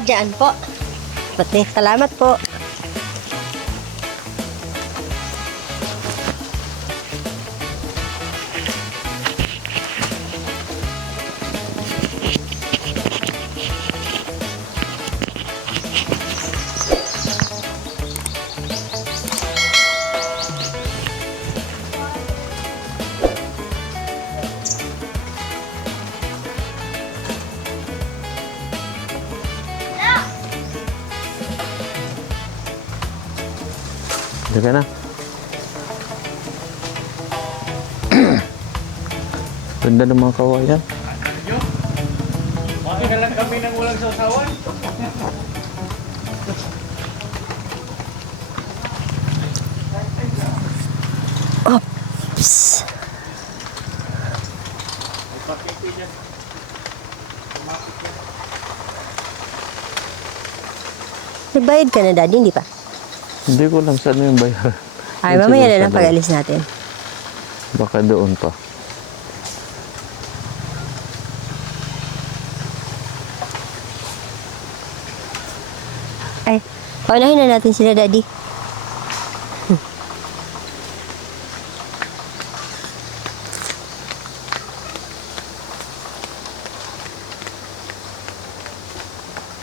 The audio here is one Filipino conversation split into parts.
Dyan po. Pati, salamat po. Diyan ka na. Ganda ng mga kawayan. Bakit na lang kami nang walang sasawan? Oops. Nagbayad ka na, Daddy, hindi pa? Hindi ko alam saan yung bayaran. Ay, mamaya na lang pag-alis natin. Baka doon pa. Ay, paunahin na natin sila, Daddy.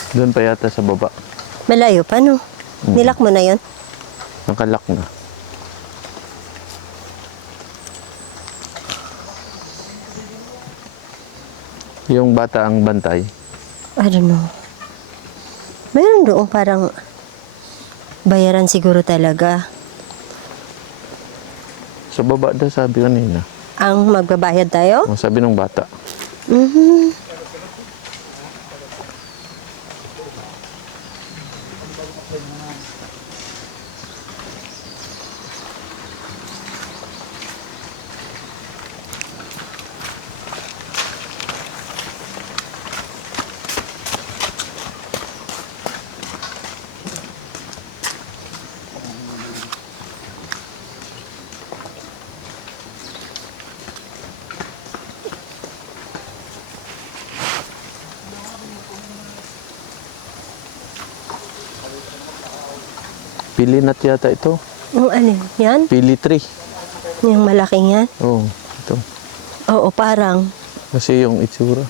Doon pa yata sa baba. Malayo pa, no? Nilak mo na yon. Nakalak na. Yung bata ang bantay. I don't know. Meron doon parang bayaran siguro talaga. Sa baba daw sabi kanina. Ang magbabayad tayo? Ang sabi ng bata. Mhm. Pili nut yata ito. Yung alin? Yan? Pili tree. Yung malaking yan? Oo, ito. Oo, parang. Kasi yung itsura.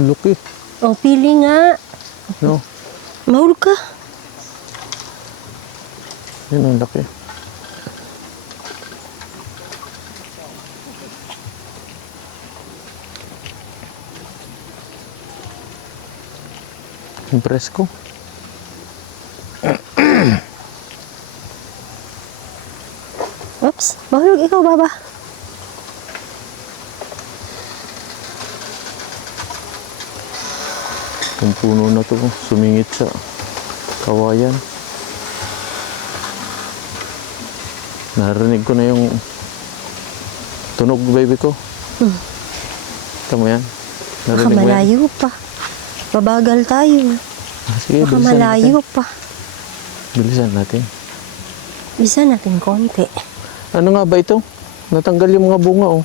Luki. O, pili nga. No? Mahulog ka. Yun ang laki. Impress ko. Oops, mahulog ikaw, Baba. Yung puno na to, sumingit sa kawayan. Narinig ko na yung tunog, baby ko. Tama yan. Baka Narinig mo yan? malayo pa. Babagal tayo. Sige, Baka bilisan malayo natin. pa. Bilisan natin. Bisa natin konti. Ano nga ba ito? Natanggal yung mga bunga, oh.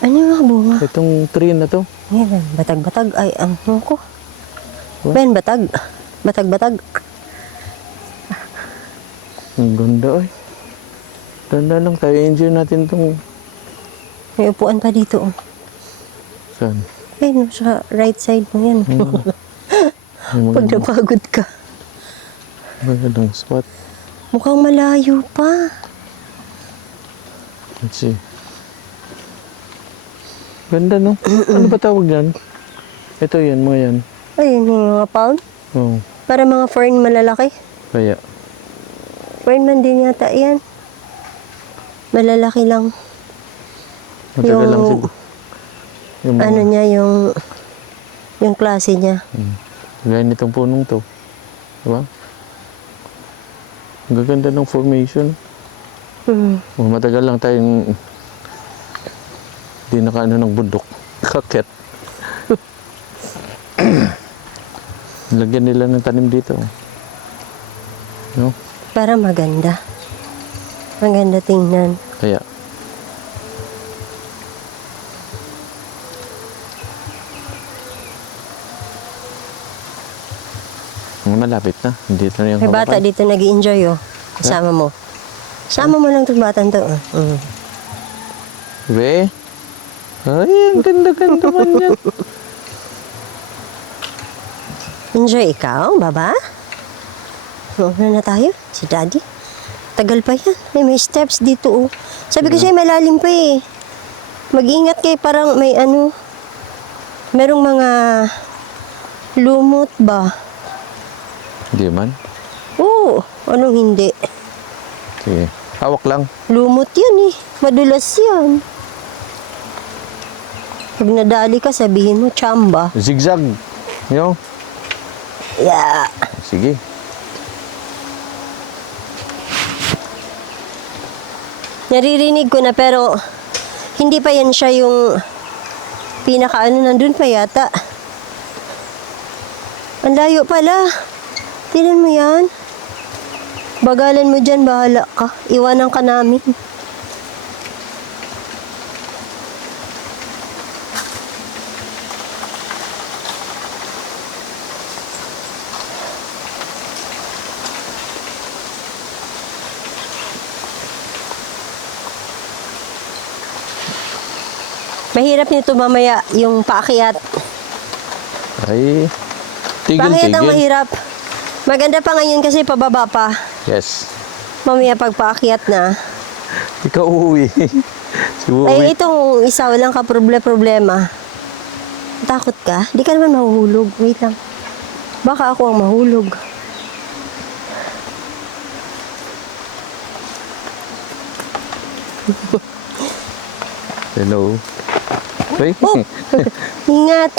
Ano nga bunga? Itong tree na to. Yan, batag-batag. Ay, ang ko. What? Ben, batag. Batag-batag. Ang ganda, ay. Ganda lang tayo. Enjoy natin tong... May upuan pa dito. Oh. Saan? Ay, no, sa right side mo yan. Yung Pag mga napagod ka. magandang spot. Mukhang malayo pa. Let's see. Ganda, no? Ano ba tawag yan? Ito yan, mga yan. Ayun yung mga palm. Oh, Para mga fern malalaki. kaya. Fern man din yata yan. Malalaki lang. Matagal lang Yung- siguro. Yung mga, Ano niya, yung klase niya. gaya nitong punong to. Diba? Ang gaganda ng formation. Hmm. Oh, matagal lang tayong di nakaano ng bundok. Kakit. Lagyan nila ng tanim dito. No? Para maganda. Maganda tingnan. Kaya. Malapit na. Dito na yung May bata hawakan. dito nag-i-enjoy, oh. Kasama mo. Sama mo lang itong batang to. Be? Ay, ang ganda-ganda man yan. Enjoy ikaw, baba? Mauna na tayo, si daddy. Tagal pa yan. May steps dito, oh. Sabi ko sa'yo, malalim pa eh. Mag-ingat kayo, parang may ano, merong mga lumot ba? Hindi man. Oo, anong hindi? Sige. Hawak lang. Lumot yan eh. Madulas yan. Pag nadali ka, sabihin mo, chamba. Zigzag. Yo. Yeah. Sige. Naririnig ko na pero hindi pa yan siya yung pinakaano nandun pa yata. Ang layo pala. Tingnan mo yan. Bagalan mo dyan, bahala ka. Iwanan ka namin. Mahirap nito mamaya yung paakyat. Ay. Paakyat ang Tigil-tigil. mahirap. Maganda pa ngayon kasi pababa pa. Yes. Mamaya pag paakyat na. Ikaw uuwi. Si Ay, uuwi. itong isa walang problema. Takot ka? Di ka naman mahuhulog. Wait lang. Baka ako ang mahulog. Hello. Uy. Oh! Ingat!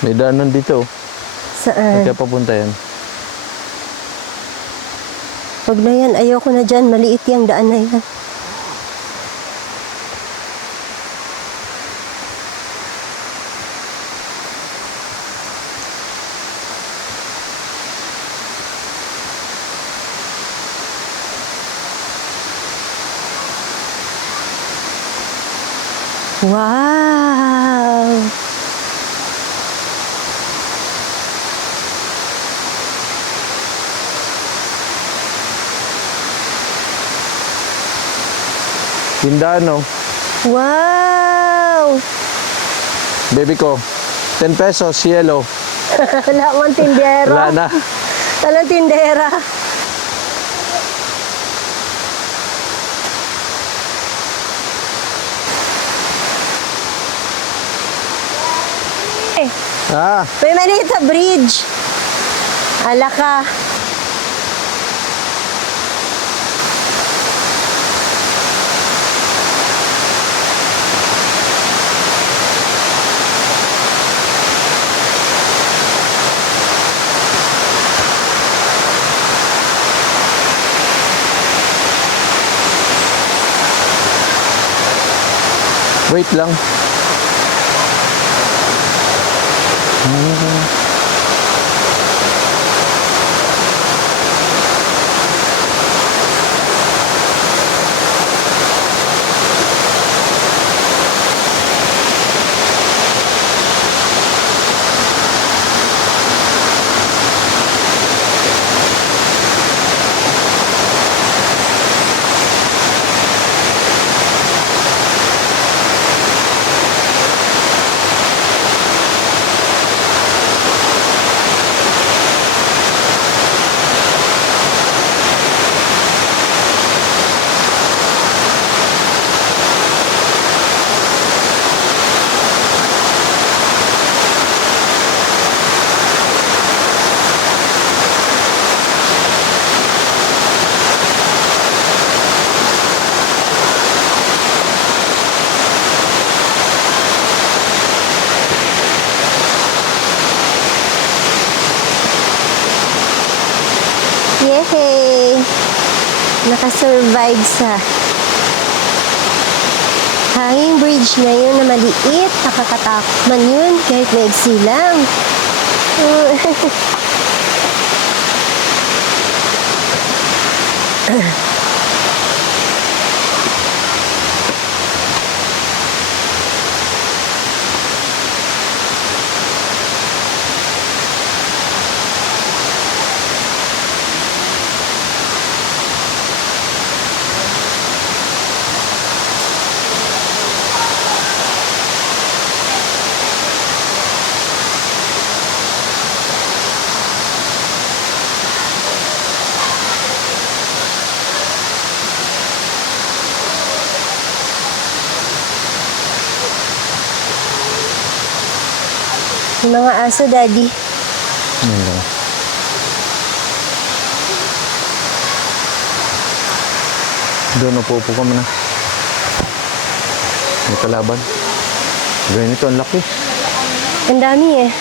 May daanan dito. Saan? Kaya papunta yan. Huwag na yan. Ayoko na dyan. Maliit yung daan na yan. Wow! Tindahan, no? Wow! Baby ko. 10 pesos, yellow. Wala akong tindera. Wala na. Walang tindera. Ah, May maliit na bridge. Ala ka. wait lang. Yay! nakasurvive sa hanging bridge na yun na maliit. Nakakatakot man yun kahit maigsi lang. Yung mga aso, Daddy. Ano? Doon na po ka muna. May kalaban. Ganito, ang laki. Ang dami eh.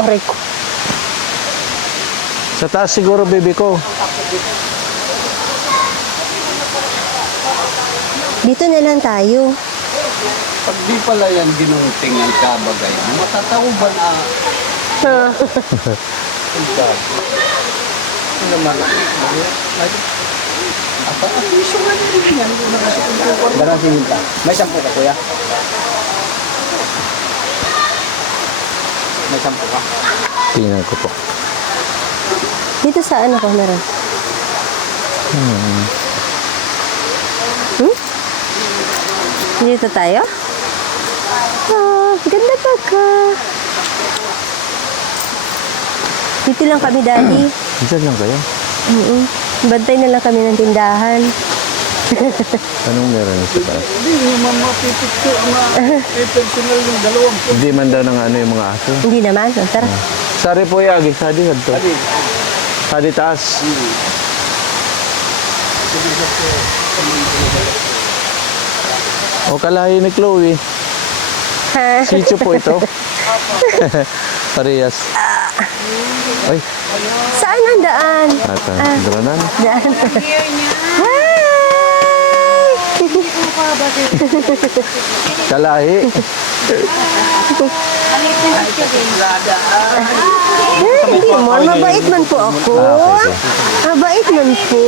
Aray ko. Sa taas siguro, baby ko. Dito na lang tayo. Pag di pala yan ginunting ang kabagay, matatauban ang gago. Ano naman? Apa ang iso nga nila yan? Darang sininta. May 10 ka, kuya? May 10 ka? Tingnan ko po. Dito sa ano ko meron? Dito tayo? Ganda pa ka. Dito lang kami, Daddy. Diyan lang kayo. Bantay na lang kami ng tindahan. Anong meron sa taas? Hindi naman mapipicture personal yung dalawang. Hindi man daw ng ano yung mga aso. Hindi naman. Oh, tara. Sari po yagi, sadi hadto. Sadi taas. O kalahi ni Chloe. Ha? Sitio po ito. Parehas. Ay, Saan ang daan? ata. Dranan. Daan. Hi! Kalahi. Hindi mo. Mabait man po ako. Okay. Mabait man po.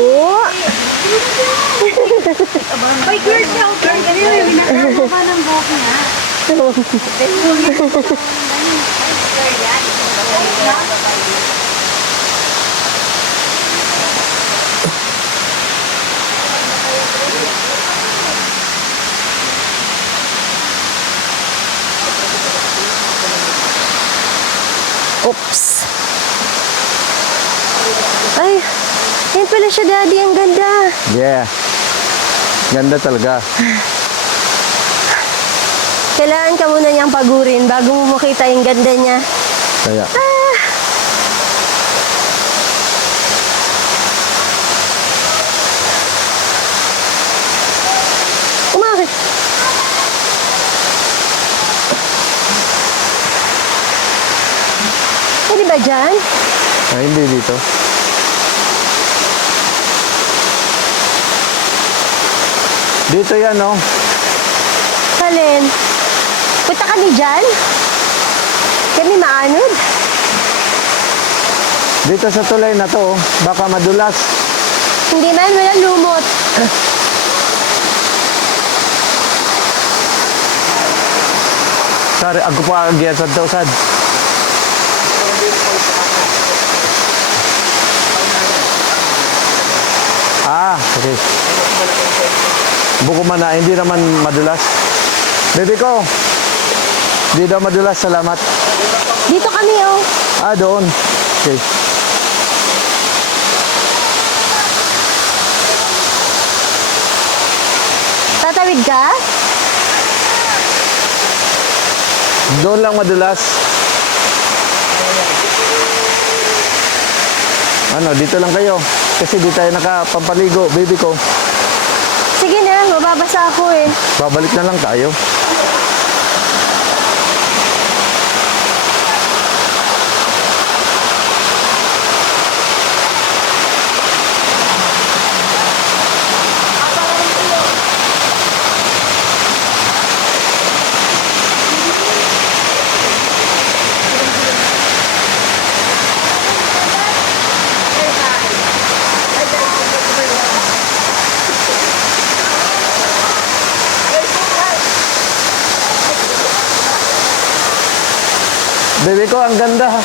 Ay, girl, siya. Girl, kanina yung binagay pa ng buhok niya. Oops. Ay, yan pala siya, Daddy. Ang ganda. Yeah. Ganda talaga. Kailangan ka muna niyang pagurin bago mo makita yung ganda niya. Kaya. Umakit. Pwede ba dyan? Ay, hindi dito. Dito yan, oh. Kalin. Punta kami dyan? Kami maanod? Dito sa tulay na to, oh. Baka madulas. Hindi man, walang lumot. Sorry, ako pa agyan sa to, sad. Okay. Buko man na, hindi naman madulas. Baby ko, hindi daw madulas, salamat. Dito kami, oh. Doon. Okay. Tatawid ka? Doon lang madulas. Ano, dito lang kayo. Kasi di tayo nakapampaligo, baby ko. Sige na, mababasa ako eh. Babalik na lang tayo. Baby ko, ang ganda.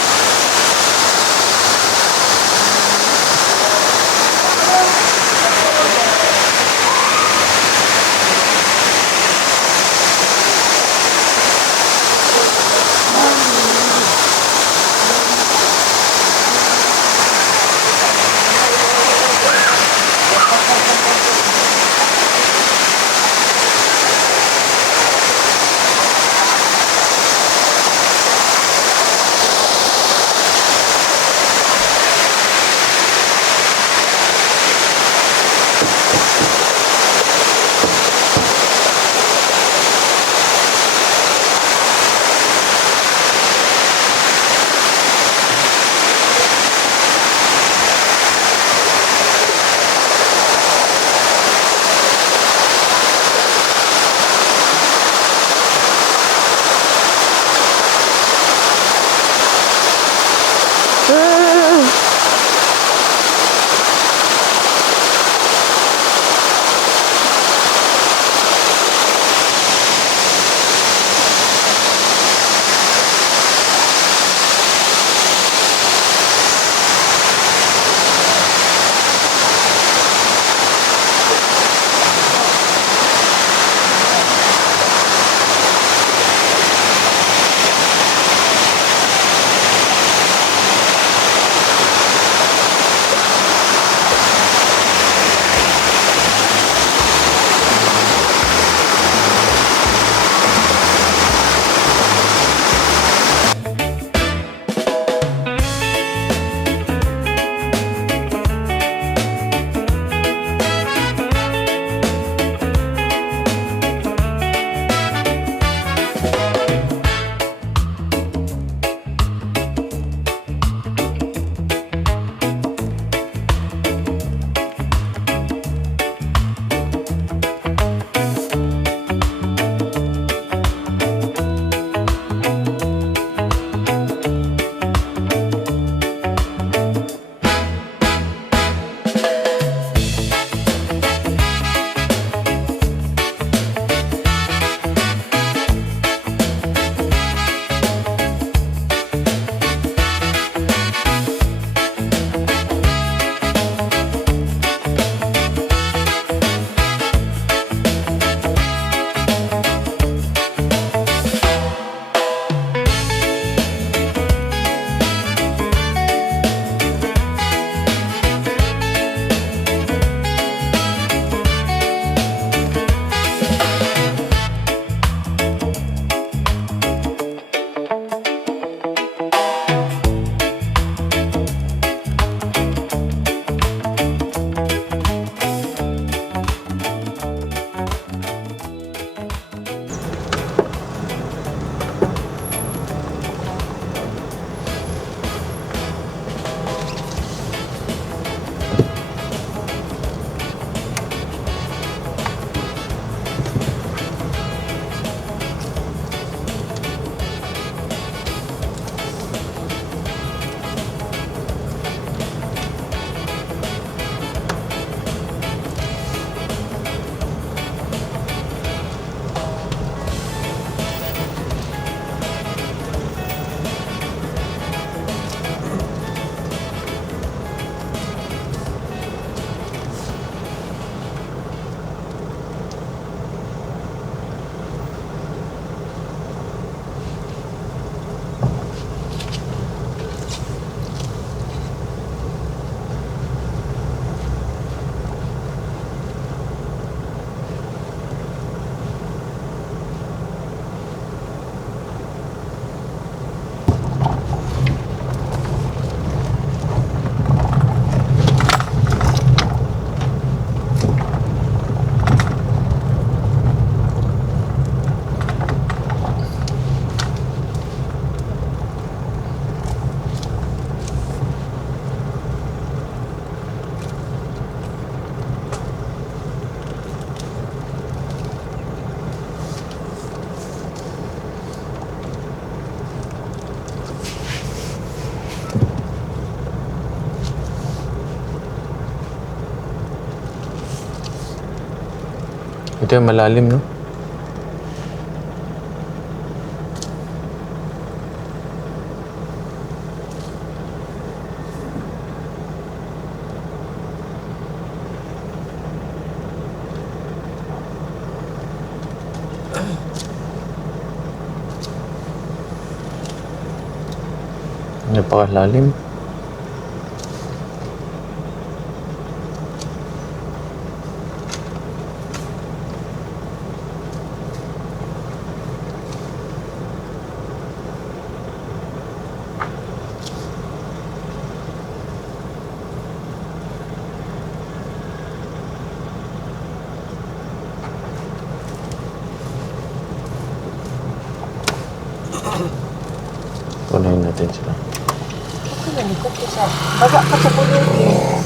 Ito yung malalim, no? Napakalalim. Kunahin natin sila. Baba ka sa pulutin.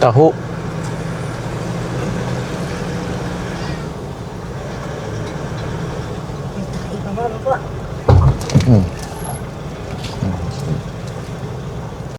Taho.